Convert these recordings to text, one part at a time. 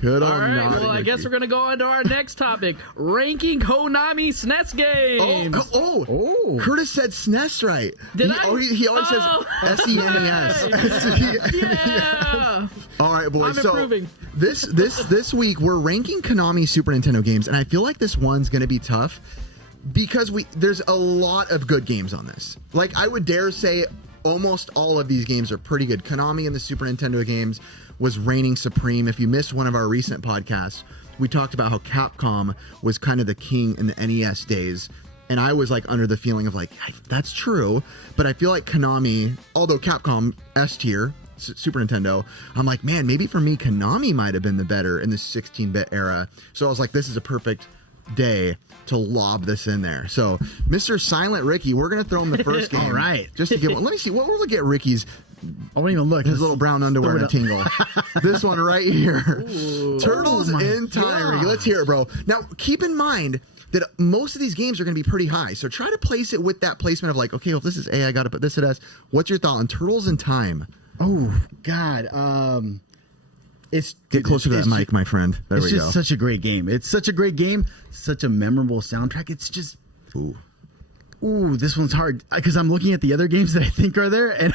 Good All old right, nodding, well, I guess Ricky. we're going to go on to our next topic. Ranking Konami SNES games. Oh, Curtis said SNES right. Did he, I? He always says SENES. Yeah. All right, boys. I'm improving. This week we're ranking Konami Super Nintendo games, and I feel like this one's going to be tough because there's a lot of good games on this. Like, I would dare say almost all of these games are pretty good. Konami and the Super Nintendo games was reigning supreme. If you missed one of our recent podcasts, we talked about how Capcom was kind of the king in the NES days. And I was like under the feeling of like, that's true. But I feel like Konami, although Capcom S tier, Super Nintendo, I'm like, man, maybe for me, Konami might have been the better in the 16-bit era. So I was like, this is a perfect day to lob this in there. So Mr. Silent Ricky, we're going to throw him the first game. All right. Just to give one. Let me see. We'll look at Ricky's. I won't even look. His little brown underwear and a tingle. This one right here. Ooh. Turtles in Time. Ricky, let's hear it, bro. Now, keep in mind that most of these games are going to be pretty high. So try to place it with that placement of like, okay, well, if this is A, I got to put this at S. What's your thought on Turtles in Time? Oh, God. Get closer to that mic, my friend. There we go. It's just such a great game. It's such a great game. Such a memorable soundtrack. It's just... Ooh, this one's hard because I'm looking at the other games that I think are there, and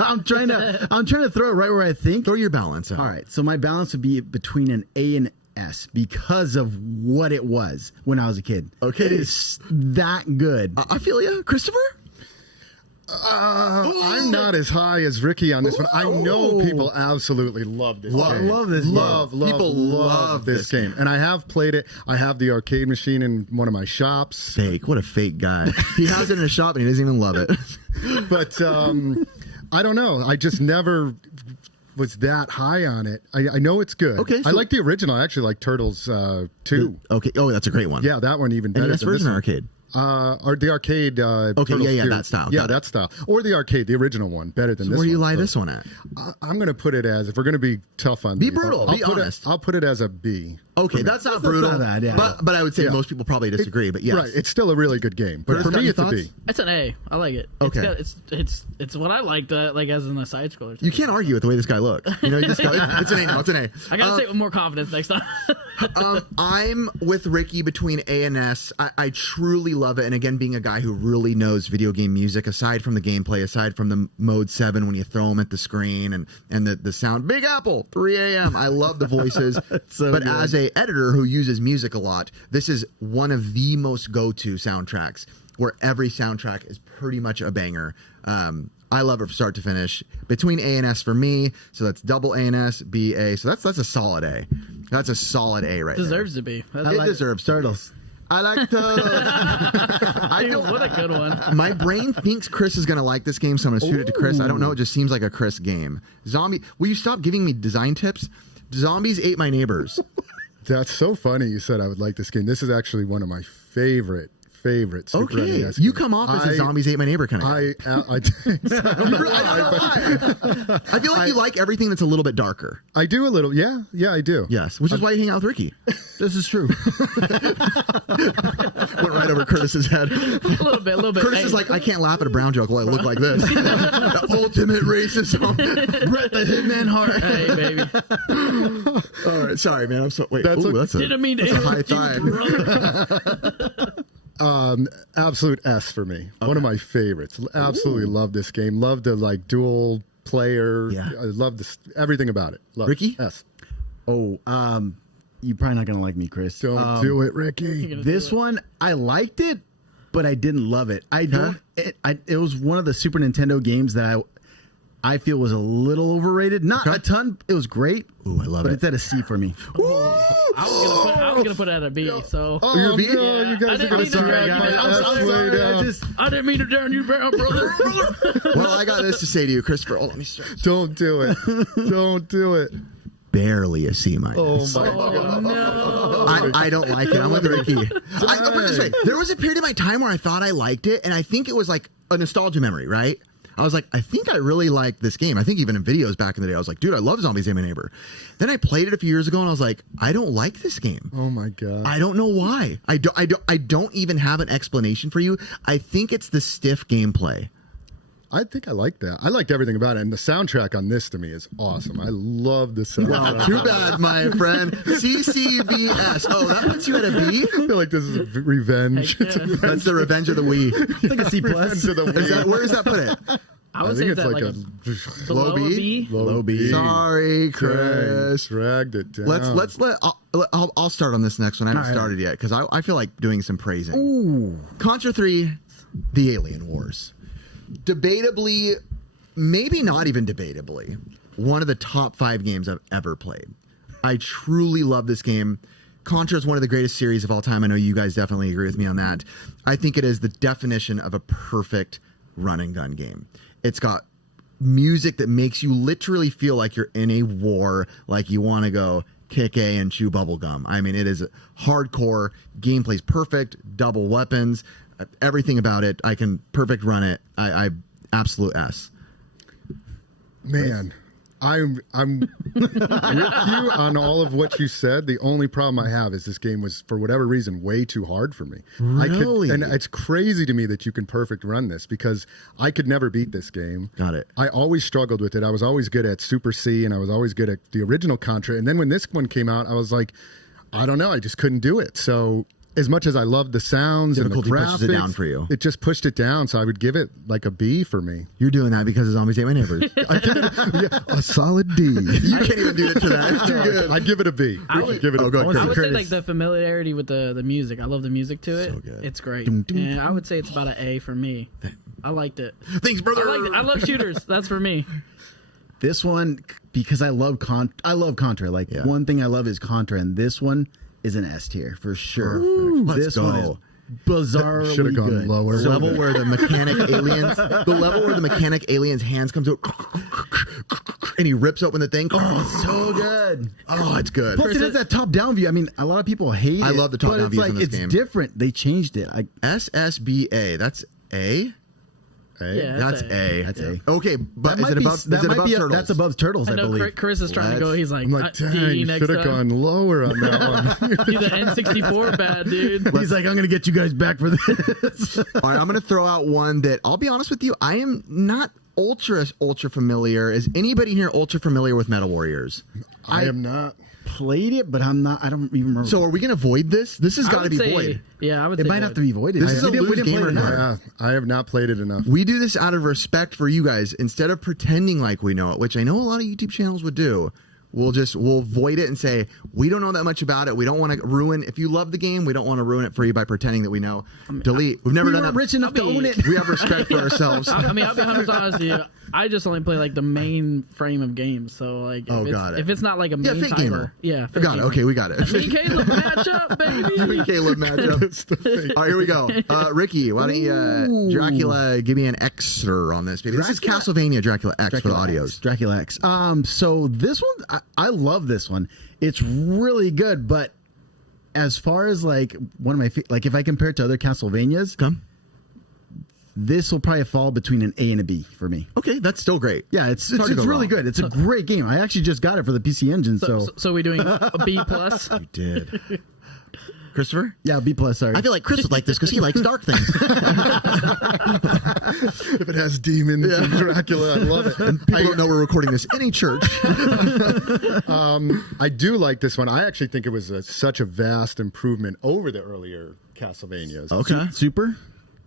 I'm trying to throw it right where I think. Throw your balance out. All right, so my balance would be between an A and S because of what it was when I was a kid. Okay, it is that good. I feel you, Christopher. I'm not as high as Ricky on this one. I know people absolutely love this game. Love this. People love this game. And I have played it. I have the arcade machine in one of my shops. Fake. What a fake guy. He has it in his shop and he doesn't even love it. But I don't know. I just never was that high on it. I know it's good. Okay, so I like the original. I actually like Turtles 2. Okay. Oh, that's a great one. Yeah, that one even better. NES version or arcade? Or the arcade. Okay, Turtles yeah, 2. that style. Yeah, that style. Or the arcade, the original one, better than So this where one. do you lie So this one at? I'm going to put it as, if we're going to be tough on Be these, brutal, I'll be put honest. I'll put it as a B. Okay, that's not brutal. not bad, yeah. But I would say most people probably disagree. But yes, Right, it's still a really good game. But Curtis, for got me, any it's a B. thoughts? It's an A. I like it. Okay. It's what I liked, like as in a side scroller. You can't argue with the way this guy looks. You know, you just go, it's an A now. It's an A. I gotta say it with more confidence next time. I'm with Ricky between A and S. I truly love it. And again, being a guy who really knows video game music, aside from the gameplay, aside from the Mode 7 when you throw them at the screen and the sound, Big Apple, 3 a.m. I love the voices. So but good. as a editor who uses music a lot, this is one of the most go-to soundtracks where every soundtrack is pretty much a banger. I love it from start to finish. Between A and S for me, so that's double A and S, B, A. So that's a solid A. That's a solid A right Deserves to be. there. It deserves Turtles. I like Turtles. What a good one. My brain thinks Chris is going to like this game, so I'm going to shoot it to Chris. I don't know. It just seems like a Chris game. Zombie. Will you stop giving me design tips? Zombies ate my neighbors. That's so funny you said I would like this game. This is actually one of my favorite Super Okay. NES You games. come off as a zombies ate my neighbor kind of guy. I don't know why, I feel like you like everything that's a little bit darker. I do a little. Yeah, I do. Yes, which is why you hang out with Ricky. This is true. Went right over Curtis's head. A little bit. Curtis Hey, is like, I can't laugh at a brown joke while I look like this. The ultimate racism. Brett the Hitman Hart. Hey, baby. All right, sorry, man. I'm so wait. That's Ooh, okay. that's a Didn't mean to that's a high interrupt you, five. Absolute S for me. One of my favorites. Absolutely love this game. Love the dual player. Yeah. I love this. Everything about it. Love Ricky? it. S. Oh, you're probably not gonna like me, Chris. Don't do it, Ricky. This one, I liked it, but I didn't love it. I don't. It was one of the Super Nintendo games that I feel was a little overrated. Not a ton. It was great. Ooh, I love but it. it's at a C for me. I was gonna put it at a B. So Oh, You're a B? no, you guys I are going didn't to mean to drag drag my you down. S I'm way sorry. down. I didn't mean to down you, brother. Well, I got this to say to you, Christopher. Hold on, let me stretch. Don't do it. Don't do it. Barely a C minus. Oh, my God. No. I don't like it. I'm with Ricky. I'll put it this way. There was a period of my time where I thought I liked it, and I think it was like a nostalgia memory, right? I was like, I think I really like this game. I think even in videos back in the day, I was like, dude, I love Zombies Ate My Neighbor. Then I played it a few years ago, and I was like, I don't like this game. Oh, my God. I don't know why. I don't even have an explanation for you. I think it's the stiff gameplay. I think I like that. I liked everything about it, and the soundtrack on this to me is awesome. I love the soundtrack. Well, too bad, my friend. CCBS. Oh, that puts you at a B? I feel like this is a revenge. Heck yeah. That's the revenge of the Wii. It's like a C plus. Revenge of the Is Wii. that, where does that put it? I would I say think it's it's at like like a below low B? a B. Low B. Sorry, Chris. Dragged it down. I'll start on this next one. I haven't All right. started yet because I feel like doing some praising. Ooh. Contra 3, The Alien Wars. Debatably, maybe not even debatably, one of the top 5 games I've ever played. I truly love this game. Contra is one of the greatest series of all time. I know you guys definitely agree with me on that. I think it is the definition of a perfect run and gun game. It's got music that makes you literally feel like you're in a war, like you want to go kick A and chew bubble gum. I mean, it is hardcore. Gameplay's perfect, double weapons, everything about it. I can perfect run it. I absolute S. Man, I'm with you on all of what you said. The only problem I have is this game was, for whatever reason, way too hard for me. Really? And it's crazy to me that you can perfect run this, because I could never beat this game. Got it. I always struggled with it. I was always good at Super C, and I was always good at the original Contra. And then when this one came out, I was like, I don't know, I just couldn't do it. So as much as I loved the sounds and the Difficulty graphics, pushes it down for you. It just pushed it down. So I would give it like a B for me. You're doing that because of Zombies Ate My Neighbors. A solid D. You can't even do it to that. It's too good. I'd give it a B. I would- give it a go ahead, I would say Curtis. like the familiarity with the music. I love the music to it. So good. It's great. And I would say it's about an A for me. I liked it. Thanks, brother. I love shooters. That's for me. This one, because I love Contra. Like, Yeah. one thing I love is Contra, and this one is an S tier for sure. Let's This go. one is bizarrely Should have gone good. lower. The level where the mechanic alien's hands comes out and he rips open the thing. Oh, so good. Oh, it's good. Plus, it has that top-down view. I mean, a lot of people hate it. I love the top-down but it's views like, in this it's game. different. They changed it. SSBA. That's A. Yeah, That's A. That's A. Okay, but That is might it be- above? that Is it might above be Turtles? That's above Turtles, I I know believe. Chris is trying to go. He's like, I'm like, dang, D you next should have time. gone lower on that one. He's an N64 bad dude. He's like, I'm going to get you guys back for this. All right, I'm going to throw out one that I'll be honest with you. I am not ultra familiar. Is anybody here ultra familiar with Metal Warriors? I am not. Played it, but I don't even remember. So are we going to void this? This has I got to would be say- void. Yeah, I would it say might have to be voided. This is a We lose didn't play game it or enough. not. Yeah, I have not played it enough. We do this out of respect for you guys. Instead of pretending like we know it, which I know a lot of YouTube channels would do, we'll void it and say we don't know that much about it. We don't want to ruin. If you love the game, we don't want to ruin it for you by pretending that we know. Delete. We've never We done weren't that. rich enough to I'll be- own it. We have respect for ourselves. I mean, I'll be 100% honest with you. I just only play like the main frame of games. So like, got it. if it's not like a Yeah, main fake title, gamer. yeah, We got it. Okay, we got it. Me and Caleb matchup, baby. Caleb matchup. All right, here we go. Ricky, why don't you, Dracula, give me an Xer on this, baby. This is Castlevania Dracula X for the audios. Dracula X. So this one, I love this one. It's really good, but as far as like one of my like, if I compare it to other Castlevanias, Come. this will probably fall between an A and a B for me. Okay, that's still great. Yeah, it's hard to go really wrong. good. It's a great game. I actually just got it for the PC Engine, so, So we doing a B plus? You did. Christopher? yeah, B plus. Sorry. I feel like Chris would like this because he likes dark things. If it has demons and Dracula, I love it. People don't know we're recording this in a church. I do like this one. I actually think it was such a vast improvement over the earlier Castlevanias. Okay. Super.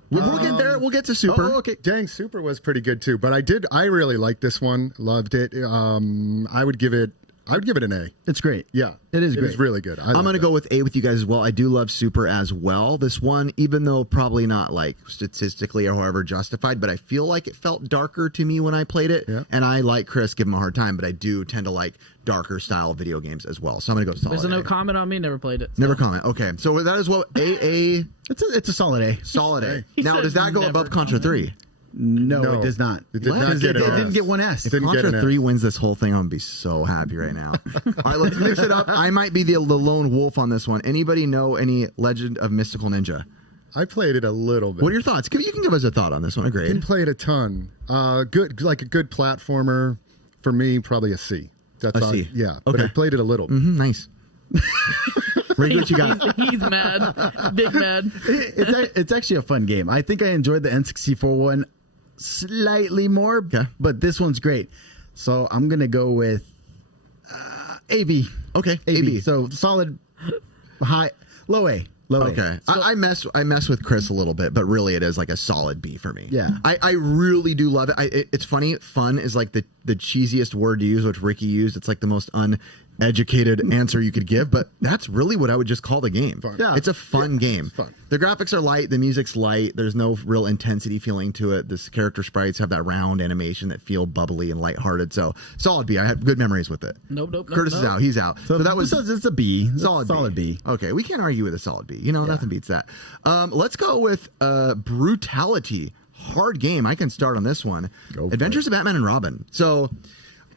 We'll get there. We'll get to Super. Oh, okay. Dang, Super was pretty good too. But I really liked this one. Loved it. I would give it an A. It's great. Yeah, It is It great. was really good. I'm going to go with A with you guys as well. I do love Super as well. This one, even though probably not like statistically or however justified, but I feel like it felt darker to me when I played it. Yeah. And I like Chris, give him a hard time, but I do tend to like darker style video games as well. So I'm going to go solid There's a no A. comment on me. Never played it. Never comment. Okay. So that is what A It's a solid A. solid A. He Now, said does that go never above Contra 3? No, No, it does not. it did not Because get it an didn't S. get one S. Didn't get Contra an 3 S. wins this whole thing. I'm going to be so happy right now. All right, let's mix it up. I might be the lone wolf on this one. Anybody know any Legend of Mystical Ninja? I played it a little bit. What are your thoughts? You can give us a thought on this one. A grade. Didn't play it a ton. Good, like a good platformer. For me, probably a C. That's A all. C. Yeah, but Okay. I played it a little. Nice. Ray, what you got? He's mad. Big mad. It's actually a fun game. I think I enjoyed the N64 one slightly more, but this one's great. So I'm gonna go with AB. Okay, AB. So solid, low A. Okay, I mess with Chris a little bit, but really it is like a solid B for me. Yeah, I really do love it. It's funny. Fun is like the cheesiest word to use, which Ricky used. It's like the most uneducated answer you could give, but that's really what I would just call the game. Yeah. It's a fun game. It's fun. The graphics are light, the music's light. There's no real intensity feeling to it. This character sprites have that round animation that feel bubbly and lighthearted. So solid B. I had good memories with it. Nope. Curtis is out. He's out. So that was it's a B. Solid B. Okay, we can't argue with a solid B. You know, nothing beats that. Let's go with Brutality. Hard game. I can start on this one. Adventures of Batman and Robin. So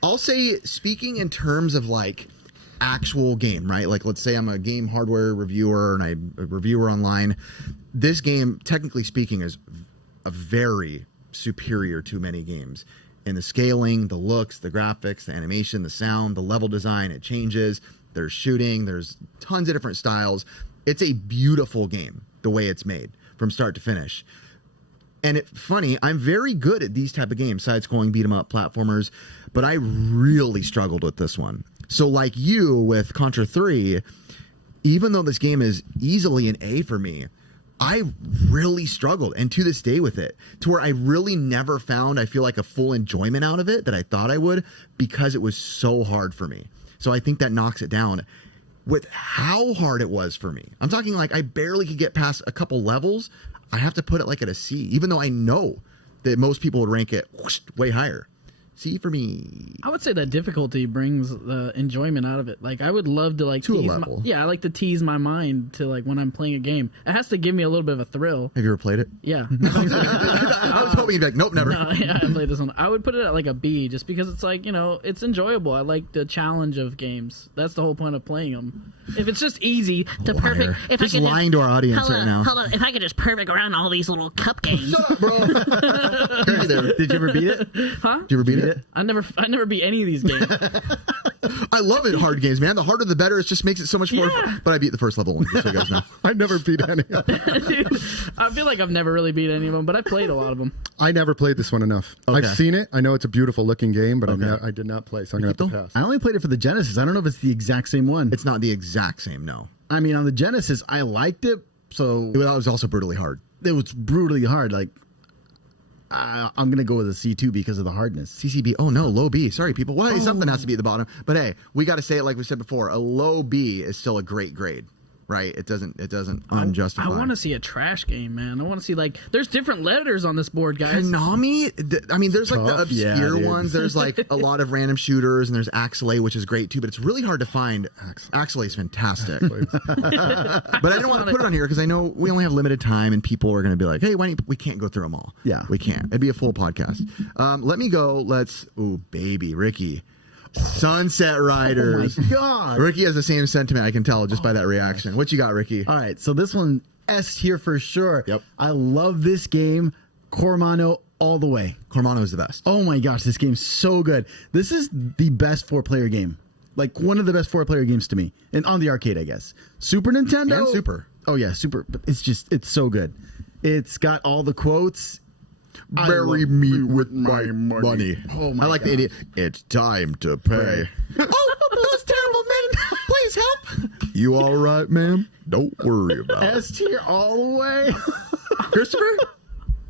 I'll say, speaking in terms of like actual game, right? Like, let's say I'm a game hardware reviewer and I'm a reviewer online. This game, technically speaking, is a very superior to many games in the scaling, the looks, the graphics, the animation, the sound, the level design. It changes. There's shooting. There's tons of different styles. It's a beautiful game the way it's made from start to finish. And it's funny, I'm very good at these type of games, side-scrolling, beat-em-up platformers, but I really struggled with this one. So like you with Contra 3, even though this game is easily an A for me, I really struggled, and to this day with it, to where I really never found, I feel like, a full enjoyment out of it that I thought I would, because it was so hard for me. So I think that knocks it down. With how hard it was for me, I'm talking like I barely could get past a couple levels. I have to put it like at a C, even though I know that most people would rank it way higher. C for me. I would say that difficulty brings the enjoyment out of it. Like, I would love to, like, to tease a level. I like to tease my mind to, like, when I'm playing a game. It has to give me a little bit of a thrill. Have you ever played it? Yeah. I was hoping you'd be like, nope, never. No, yeah, I haven't played this one. I would put it at, like, a B, just because it's, like, you know, it's enjoyable. I like the challenge of games. That's the whole point of playing them. If it's just easy to perfect... If just I could lying to our audience right now. Hold on. If I could just perfect around all these little cup games. Shut up, bro. Did you ever beat it? Huh? Did you ever beat it? I never beat any of these games. I love it, hard games, man. The harder the better. It just makes it so much more fun. But I beat the first level one, just so you guys know. I never beat any of them. Dude, I feel like I've never really beat any of them, but I played a lot of them. I never played this one enough. Okay. I've seen it. I know it's a beautiful looking game, but I did not play, so I'm going to have to pass. I only played it for the Genesis. I don't know if it's the exact same one. It's not the exact same, no. I mean, on the Genesis, I liked it, so... That was also brutally hard. It was brutally hard. Like, I'm going to go with a C2 because of the hardness. CCB. Oh, no, low B. Sorry, people. Why? Something has to be at the bottom. But hey, we got to say it like we said before. A low B is still a great grade. Right, it doesn't unjustify. I want to see a trash game, man. I want to see, like, there's different letters on this board, guys. Konami. I mean, there's like the Tough. obscure ones. There's like a lot of random shooters, and there's Axelay, which is great too. But it's really hard to find. Axelay is fantastic. But I didn't want to put it on here because I know we only have limited time, and people are going to be like, "Hey, we can't go through them all." Yeah, we can't. It'd be a full podcast. Let me go. Ooh, baby, Ricky. Sunset Riders. Oh my God. Ricky has the same sentiment, I can tell just by that reaction. What you got, Ricky? All right, so this one, S tier for sure. Yep. I love this game. Cormano all the way. Cormano is the best. Oh my gosh, this game's so good. This is the best 4-player game. Like, one of the best 4-player games to me. And on the arcade, I guess. Super Nintendo. And Super. Oh yeah, Super. But it's so good. It's got all the quotes. Bury me with my money. Oh my I like God. the idiot. It's time to pay. Oh, those terrible men. Please help. You all right, ma'am? Don't worry about it. S tier all the way. Christopher?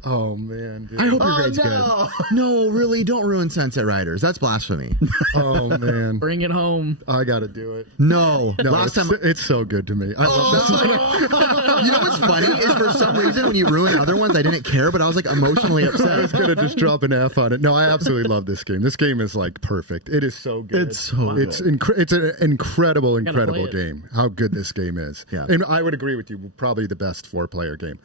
Oh, man. Dude. I hope your Oh, grade's no. good. No, really, don't ruin Sunset Riders. That's blasphemy. Oh, man. Bring it home. I got to do it. No. No, Last time. it's so good to me. I love this. You know what's funny is for some reason when you ruin other ones, I didn't care, but I was like emotionally I was upset. going to just drop an F on it. No, I absolutely love this game. This game is like perfect. It is so good. It's so good. It's an incredible play it. game. How good this game is. Yeah. And I would agree with you. Probably the best 4-player game.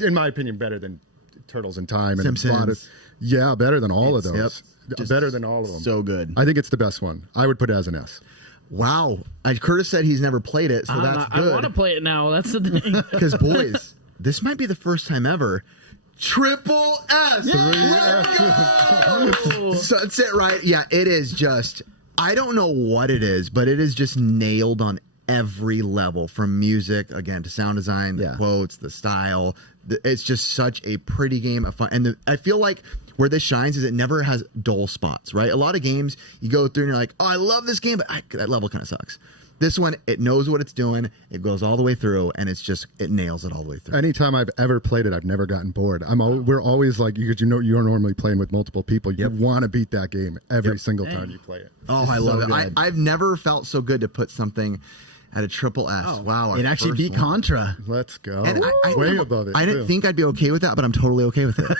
In my opinion, better than Turtles in Time and Simpsons. a lot of, better than all of those. Just Better than all of them. So good. I think it's the best one. I would put it as an S. Wow. Curtis said he's never played it, so that's I want to good. play it now. That's the thing. Because, boys, this might be the first time ever. Triple S. Let's go. Sunset Right. Yeah, it is just, I don't know what it is, but it is just nailed on every level, from music again to sound design, the quotes, the style. It's just such a pretty game of fun. And I feel like where this shines is it never has dull spots, right? A lot of games you go through and you're like, oh, I love this game, but that level kind of sucks. This one, it knows what it's doing. It goes all the way through, and it nails it all the way through. Anytime I've ever played it, I've never gotten bored. We're always like, because you're normally playing with multiple people. You want to beat that game every single time you play it. Oh, I love it. I've never felt so good to put something at a triple S. Oh, wow. It actually beat Contra. Let's go. And way above it. I didn't think I'd be okay with that, but I'm totally okay with it.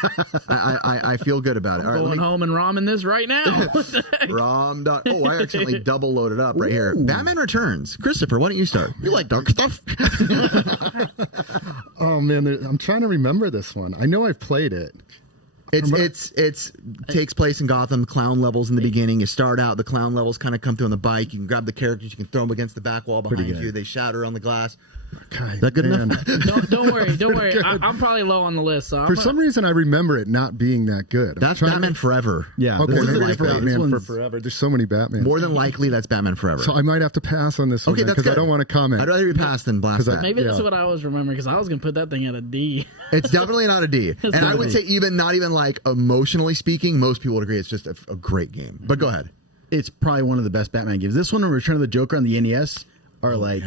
I feel good about it. I'm going home and ramming this right now. I accidentally double loaded up right here. Batman Returns. Christopher, why don't you start? You like dark stuff? Oh, man. I'm trying to remember this one. I know I've played it. It's takes place in Gotham. Clown levels in the beginning. You start out, the clown levels kind of come through on the bike. You can grab the characters, you can throw them against the back wall behind you. They shatter on the glass. Okay, is that good enough? Don't worry. I'm probably low on the list. So for some reason, I remember it not being that good. That's Batman Forever. Yeah. Okay, this maybe is Batman for Forever. There's so many Batman. More than likely, that's Batman Forever. So I might have to pass on this one because I don't want to comment. I'd rather you pass than blast that. Maybe that's what I was remembering, because I was going to put that thing at a D. It's definitely not a D. And I would say not even like emotionally speaking, most people would agree it's just a great game. But go ahead. It's probably one of the best Batman games. This one and Return of the Joker on the NES are like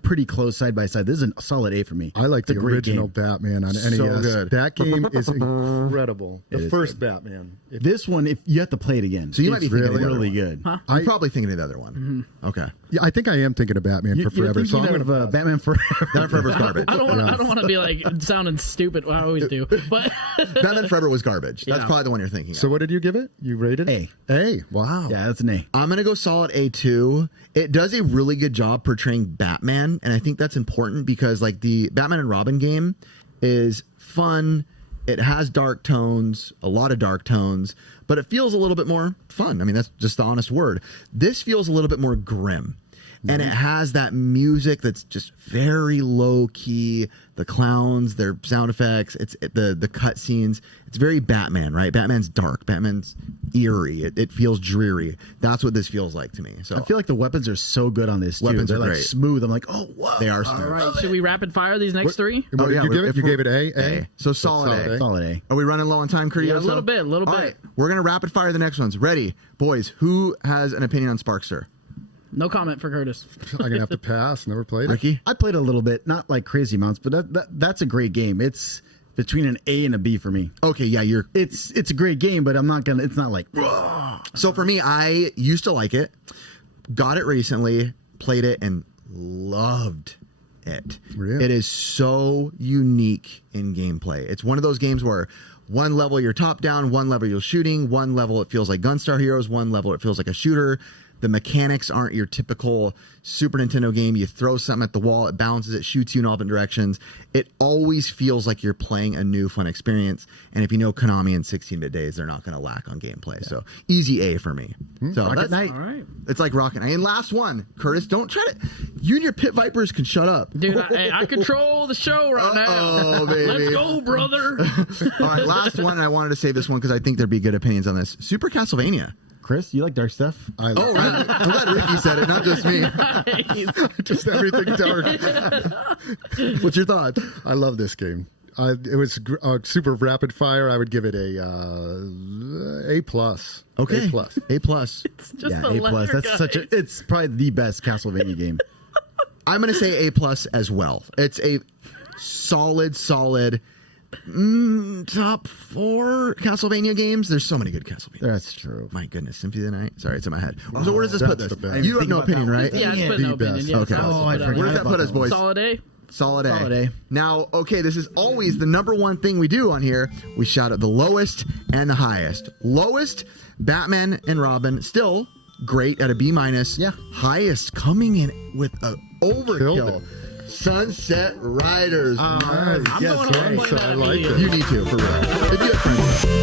pretty close side by side. This is a solid A for me. I like the original Batman on NES. Good. That game is incredible. The first Batman. This one, if you have to play it again, so you might be thinking really good. Huh? I'm probably thinking of the other one. Mm-hmm. Okay. Yeah, I think I am thinking of Batman for Forever. So I'm going to Batman Forever. Batman Forever is garbage. I don't want to be like sounding stupid. I always do. But Batman Forever was garbage. That's probably the one you're thinking of. So what did you give it? You rated A. A. Wow. Yeah, that's an A. I'm going to go solid A2. It does a really good job portraying Batman, and I think that's important because like the Batman and Robin game is fun. It has dark tones, a lot of dark tones, but it feels a little bit more fun. I mean, that's just the honest word. This feels a little bit more grim. And it has that music that's just very low key. The clowns, their sound effects, the cut scenes. It's very Batman, right? Batman's dark. Batman's eerie. It feels dreary. That's what this feels like to me. So I feel like the weapons are so good on this too. Weapons They're are like great. Smooth. I'm like, oh, whoa. They are smooth. all right, should we rapid fire these next three? What did you give it? You gave it A? A. So solid A. Solid A. Are we running low on time, Curtioso? Yeah, a little bit. All right, we're going to rapid fire the next ones. Ready? Boys, who has an opinion on Sparkster? No comment for Curtis. I'm going to have to pass. Never played it. Ricky? I played a little bit, not like crazy amounts, but that's a great game. It's between an A and a B for me. Okay, yeah, It's a great game, but it's not like. So for me, I used to like it, got it recently, played it, and loved it. Really? It is so unique in gameplay. It's one of those games where one level you're top down, one level you're shooting, one level it feels like Gunstar Heroes, one level it feels like a shooter. The mechanics aren't your typical Super Nintendo game. You throw something at the wall, it bounces, it shoots you in all different directions. It always feels like you're playing a new fun experience. And if you know Konami in 16-bit days, they're not going to lack on gameplay. So easy A for me. So Rocket Knight. All right. It's like Rocket Knight. And last one, Curtis, don't try to. You and your Pit Vipers can shut up. Dude, I control the show right now. Oh, baby. Let's go, brother. All right, last one. And I wanted to save this one because I think there'd be good opinions on this. Super Castlevania. Chris, you like dark stuff? Oh, right. I'm glad Ricky said it, not just me. Just everything dark. What's your thoughts? I love this game. It was super rapid fire. I would give it A plus. Okay. A plus. A plus. It's just Yeah, a A plus. letter, That's guys. it's probably the best Castlevania game. I'm going to say A plus as well. It's a solid top 4 Castlevania games. There's so many good Castlevania. That's true. My goodness, Symphony of the Night. Sorry, it's in my head. So where does this put that's this? the best. You have no opinion, right? Yeah, it's put The no opinion. best. Yeah, Okay. I forgot. Where does that put us, boys? Solid A. Solid A. Solid A. Now, okay, this is always the number one thing we do on here. We shout out the lowest and the highest. Lowest, Batman and Robin, still great at a B minus. Yeah. Highest coming in with a Killed overkill. Sunset Riders. Nice. I'm Yes, going to nice. play that I like immediately. it. You need to, for real. If you have friends.